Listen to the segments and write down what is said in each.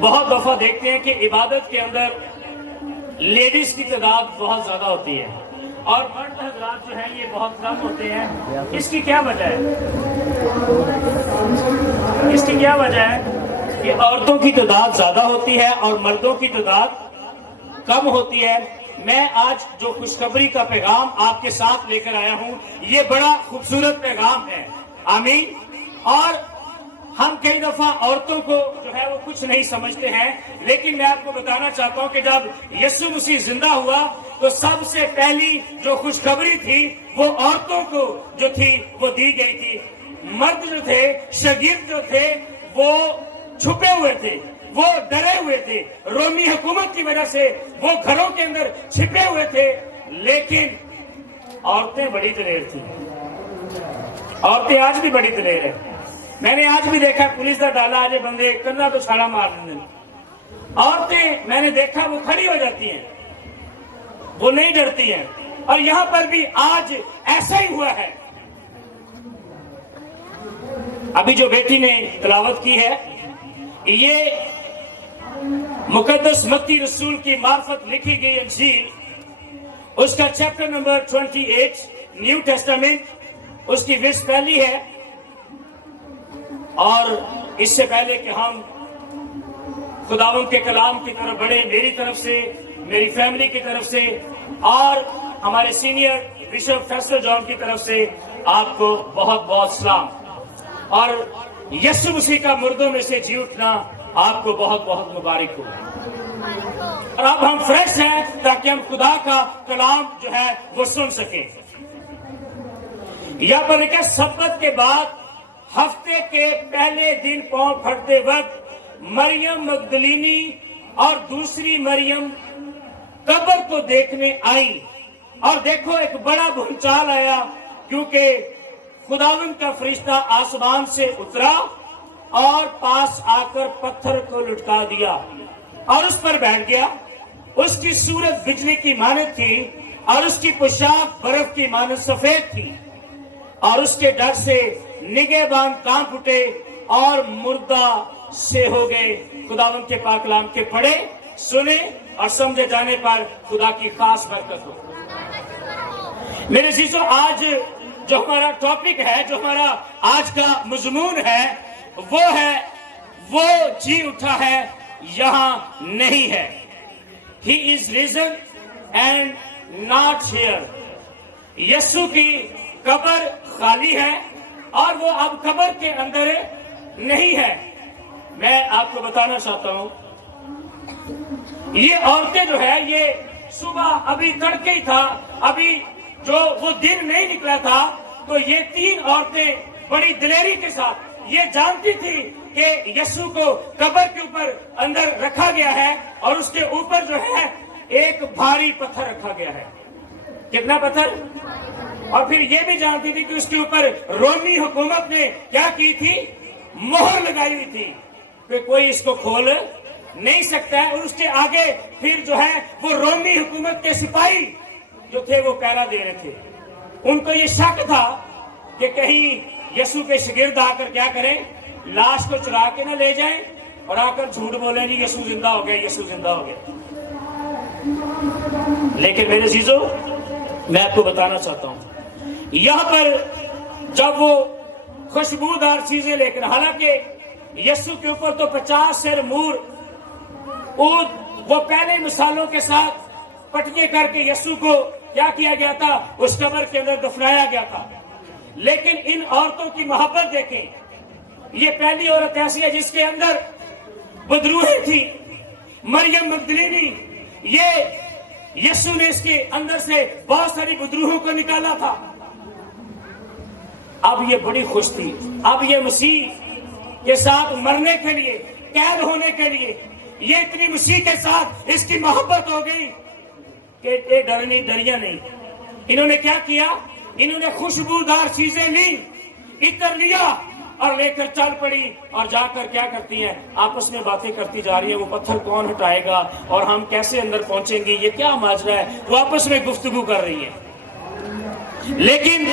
بہت دفعہ دیکھتے ہیں کہ عبادت کے اندر لیڈیز کی تعداد بہت زیادہ ہوتی ہے اور مرد حضرات جو ہیں یہ بہت کم ہوتے ہیں. اس کی کیا وجہ ہے؟ اس کی کیا وجہ ہے کہ عورتوں کی تعداد زیادہ ہوتی ہے اور مردوں کی تعداد کم ہوتی ہے؟ میں آج جو خوشخبری کا پیغام آپ کے ساتھ لے کر آیا ہوں یہ بڑا خوبصورت پیغام ہے. آمین. اور ہم کئی دفعہ عورتوں کو جو ہے وہ کچھ نہیں سمجھتے ہیں، لیکن میں آپ کو بتانا چاہتا ہوں کہ جب یسوع مسیح زندہ ہوا تو سب سے پہلی جو خوشخبری تھی وہ عورتوں کو جو تھی وہ دی گئی تھی. مرد جو تھے، شاگرد جو تھے، وہ چھپے ہوئے تھے، وہ ڈرے ہوئے تھے، رومی حکومت کی وجہ سے وہ گھروں کے اندر چھپے ہوئے تھے. لیکن عورتیں بڑی دلیر تھیں. عورتیں آج بھی بڑی دلیر ہیں. میں نے آج بھی دیکھا پولیس کا ڈالا آج بندے کرنا تو چھاڑا مار دیں. عورتیں میں نے دیکھا وہ کھڑی ہو جاتی ہیں، وہ نہیں ڈرتی ہیں. اور یہاں پر بھی آج ایسا ہی ہوا ہے. ابھی جو بیٹی نے تلاوت کی ہے یہ مقدس متی رسول کی معرفت لکھی گئی انجیل، اس کا چیپٹر نمبر 28 نیو ٹیسٹامنٹ، اس کی ورس پہلی ہے. اور اس سے پہلے کہ ہم خداوند کے کلام کی طرف بڑھیں، میری طرف سے، میری فیملی کی طرف سے اور ہمارے سینئر بشپ فیصل جان کی طرف سے آپ کو بہت بہت سلام. اور یسوع مسیح کا مردوں میں سے جی اٹھنا آپ کو بہت بہت مبارک ہو. اور اب ہم فریش ہیں تاکہ ہم خدا کا کلام جو ہے وہ سن سکیں. یہاں پر لکھا سبت کے بعد ہفتے کے پہلے دن پاؤں پھٹتے وقت مریم مگدلینی اور دوسری مریم قبر کو دیکھنے آئی. اور دیکھو ایک بڑا بھونچال آیا کیونکہ خداوند کا فرشتہ آسمان سے اترا اور پاس آ کر پتھر کو لٹکا دیا اور اس پر بیٹھ گیا. اس کی صورت بجلی کی مانند تھی اور اس کی پوشاک برف کی مانند سفید تھی. اور اس کے ڈر سے نگہبان کانپ اٹھے اور مردہ سے ہو گئے. خداوند کے پاک کلام کے پڑھے، سنے اور سمجھے جانے پر خدا کی خاص برکت ہو. میرے عزیزو، آج جو ہمارا ٹاپک ہے، جو ہمارا آج کا مضمون ہے وہ جی اٹھا ہے، یہاں نہیں ہے. He is risen and not here. یسوع کی قبر خالی ہے اور وہ اب قبر کے اندر نہیں ہے. میں آپ کو بتانا چاہتا ہوں یہ عورتیں جو ہے یہ صبح ابھی تڑکے ہی تھا، ابھی جو وہ دن نہیں نکلا تھا، تو یہ تین عورتیں بڑی دلیری کے ساتھ یہ جانتی تھی کہ یسوع کو قبر کے اوپر اندر رکھا گیا ہے اور اس کے اوپر جو ہے ایک بھاری پتھر رکھا گیا ہے. کتنا پتھر؟ اور پھر یہ بھی جانتی تھی کہ اس کے اوپر رومی حکومت نے کیا کی تھی؟ مہر لگائی ہوئی تھی کہ کوئی اس کو کھول نہیں سکتا ہے. اور اس کے آگے پھر جو ہے وہ رومی حکومت کے سپاہی جو تھے وہ پہرا دے رہے تھے. ان کو یہ شک تھا کہ کہیں یسوع کے شاگرد آ کر کیا کریں، لاش کو چرا کے نہ لے جائیں اور آ کر جھوٹ بولیں نہیں یسوع زندہ ہو گیا، یسوع زندہ ہو گیا. لیکن میرے عزیزو، میں آپ کو بتانا چاہتا ہوں یہاں پر جب وہ خوشبودار چیزیں لے کر، حالانکہ یسوع کے اوپر تو 50 سر مور وہ پہلے مثالوں کے ساتھ پٹکے کر کے یسوع کو کیا کیا گیا تھا، اس قبر کے اندر دفنایا گیا تھا. لیکن ان عورتوں کی محبت دیکھیں. یہ پہلی عورت ایسی ہے جس کے اندر بدروہیں تھی، مریم مگدلینی. یہ یسوع نے اس کے اندر سے بہت ساری بدروہوں کو نکالا تھا. اب یہ بڑی خوش تھی. اب یہ مسیح کے ساتھ مرنے کے لیے، قید ہونے کے لیے، یہ اتنی مسیح کے ساتھ اس کی محبت ہو گئی کہ یہ ڈریا نہیں. انہوں نے کیا کیا؟ انہوں نے خوشبودار چیزیں لی، عطر لیا اور لے کر چل پڑی اور جا کر کیا کرتی ہیں؟ آپس میں باتیں کرتی جا رہی ہیں. وہ پتھر کون ہٹائے گا اور ہم کیسے اندر پہنچیں گے، یہ کیا ماجرا ہے؟ وہ آپس میں گفتگو کر رہی ہیں. لیکن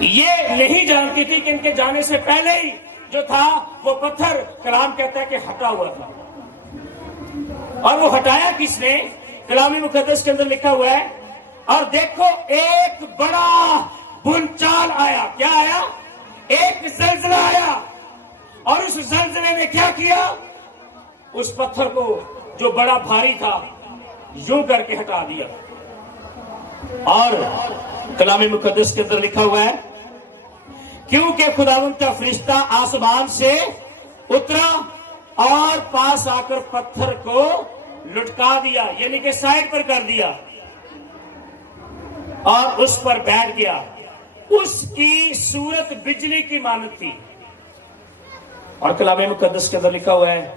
یہ نہیں جانتی تھی کہ ان کے جانے سے پہلے ہی جو تھا وہ پتھر کلام کہتا ہے کہ ہٹا ہوا تھا. اور وہ ہٹایا کس نے؟ کلام مقدس کے اندر لکھا ہوا ہے، اور دیکھو ایک بڑا بنچال آیا. کیا آیا؟ ایک زلزلہ آیا، اور اس زلزلے نے کیا کیا؟ اس پتھر کو جو بڑا بھاری تھا یوں کر کے ہٹا دیا. اور کلام مقدس کے اندر لکھا ہوا ہے، کیونکہ خداوند کا فرشتہ آسمان سے اترا اور پاس آ کر پتھر کو لٹکا دیا، یعنی کہ سائڈ پر کر دیا، اور اس پر بیٹھ گیا. اس کی صورت بجلی کی مانند تھی. اور کلام مقدس کے اندر لکھا ہوا ہے،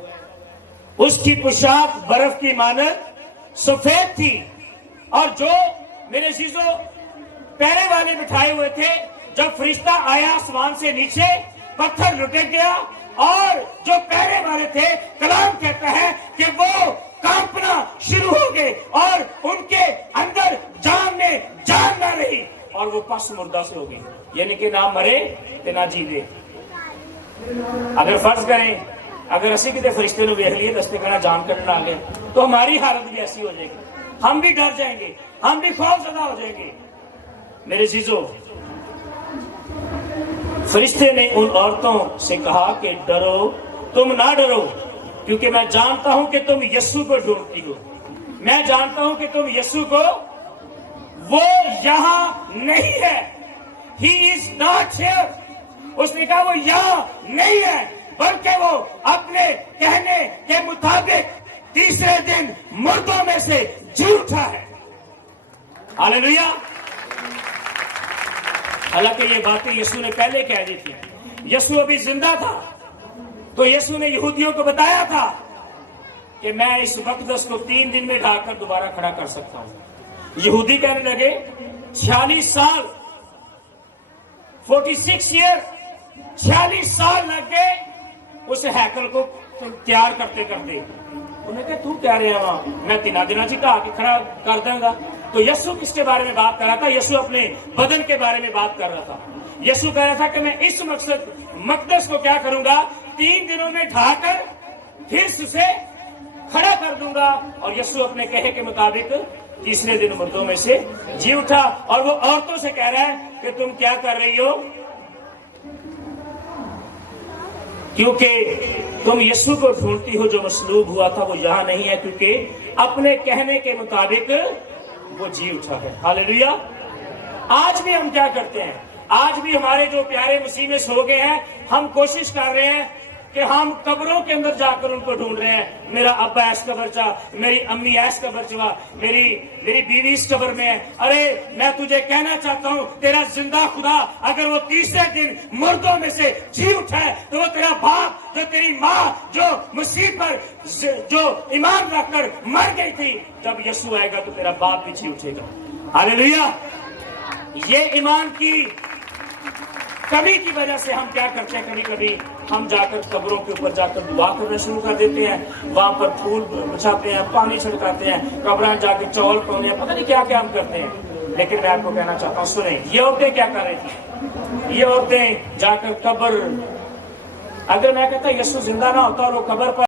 اس کی پوشاک برف کی مانند سفید تھی. اور جو میرے عزیزو پیرے والے بٹھائے ہوئے تھے، جب فرشتہ آیا آسمان سے نیچے، پتھر لٹک گیا، اور جو پیرے والے تھے، کلام کہتا ہے کہ وہ کانپنا شروع ہو گئے، اور ان کے اندر جان میں جان نہ رہی، اور وہ پس مردہ سے ہو گئی. یعنی کہ نہ مرے کہ نہ جی دے. اگر فرض کریں اگر اسی کسی فرشتے نے ویکھ لیے دستے کرنا جان کرنا آ گئے تو ہماری حالت بھی ایسی ہو جائے گی، ہم بھی ڈر جائیں گے، ہم بھی خوف زدہ ہو جائیں گے. میرے عزیزو، فرشتے نے ان عورتوں سے کہا کہ ڈرو، تم نہ ڈرو، کیونکہ میں جانتا ہوں کہ تم یسوع کو ڈھونڈتی ہو. میں جانتا ہوں کہ تم یسوع کو، وہ یہاں نہیں ہے. He is not here. اس نے کہا وہ یہاں نہیں ہے، بلکہ وہ اپنے کہنے کے مطابق تیسرے دن مردوں میں سے جی اٹھا ہے. ہاللیلویا. حالانکہ یہ باتیں یسوع نے پہلے کہہ دی تھی. یسوع ابھی زندہ تھا تو یسوع نے یہودیوں کو بتایا تھا کہ میں اس مقدس کو 3 دن میں ڈھا کر دوبارہ کھڑا کر سکتا ہوں. یہودی کہنے لگے 46 سال 46 ایئر 46 سال لگ گئے اس ہیکل کو تیار کرتے کرتے. انہیں کہا تو کہہ رہے ہیں وہاں میں 3 دنوں سے ڈھا کے کھڑا کر دوں گا. تو یسوع کس کے بارے میں بات کر رہا تھا؟ یسوع اپنے بدن کے بارے میں بات کر رہا تھا. یسوع کہہ رہا تھا کہ میں اس مقدس کو کیا کروں گا، 3 دنوں میں ڈھا کر پھر اسے کھڑا کر دوں گا. اور یسوع اپنے کہے کے مطابق تیسرے دن مردوں میں سے جی اٹھا. اور وہ عورتوں سے کہہ رہا ہے کہ تم کیا کر رہی ہو، کیونکہ تم یسوع کو ڈھونڈتی ہو، جو مصلوب ہوا تھا وہ یہاں نہیں ہے، کیونکہ اپنے کہنے کے مطابق وہ جی اٹھا ہے. ہاللیلویا. آج بھی ہم کیا کرتے ہیں؟ آج بھی ہمارے جو پیارے مسیح میں سو گئے ہیں، ہم کوشش کر رہے ہیں کہ ہم قبروں کے اندر جا کر ان کو ڈھونڈ رہے ہیں. میرا ابا ایس قبر چا، میری امی ایس قبر چوا، میری بیوی اس قبر میں ہے. ارے میں تجھے کہنا چاہتا ہوں، تیرا زندہ خدا اگر وہ تیسرے دن مردوں میں سے جی اٹھا ہے تو وہ تیرا باپ، جو تیری ماں جو مسیح پر جو ایمان رکھ کر مر گئی تھی، جب یسوع آئے گا تو تیرا باپ بھی جی اٹھے گا. ہاللیلویا. یہ ایمان کی کمی کی وجہ سے ہم کیا کرتے ہیں، کبھی کبھی ہم جا کر قبروں کے اوپر جا کر دعا کرنا شروع کر دیتے ہیں، وہاں پر پھول بچھاتے ہیں، پانی چھڑکاتے ہیں، قبراں جا کے چول پونے ہیں، پتہ نہیں کیا کیا ہم کرتے ہیں. لیکن میں آپ کو کہنا چاہتا ہوں، سنیں یہ عورتیں کیا کر رہی تھیں. یہ عورتیں جا کر قبر، اگر میں کہتا یسوع زندہ نہ ہوتا اور وہ قبر پر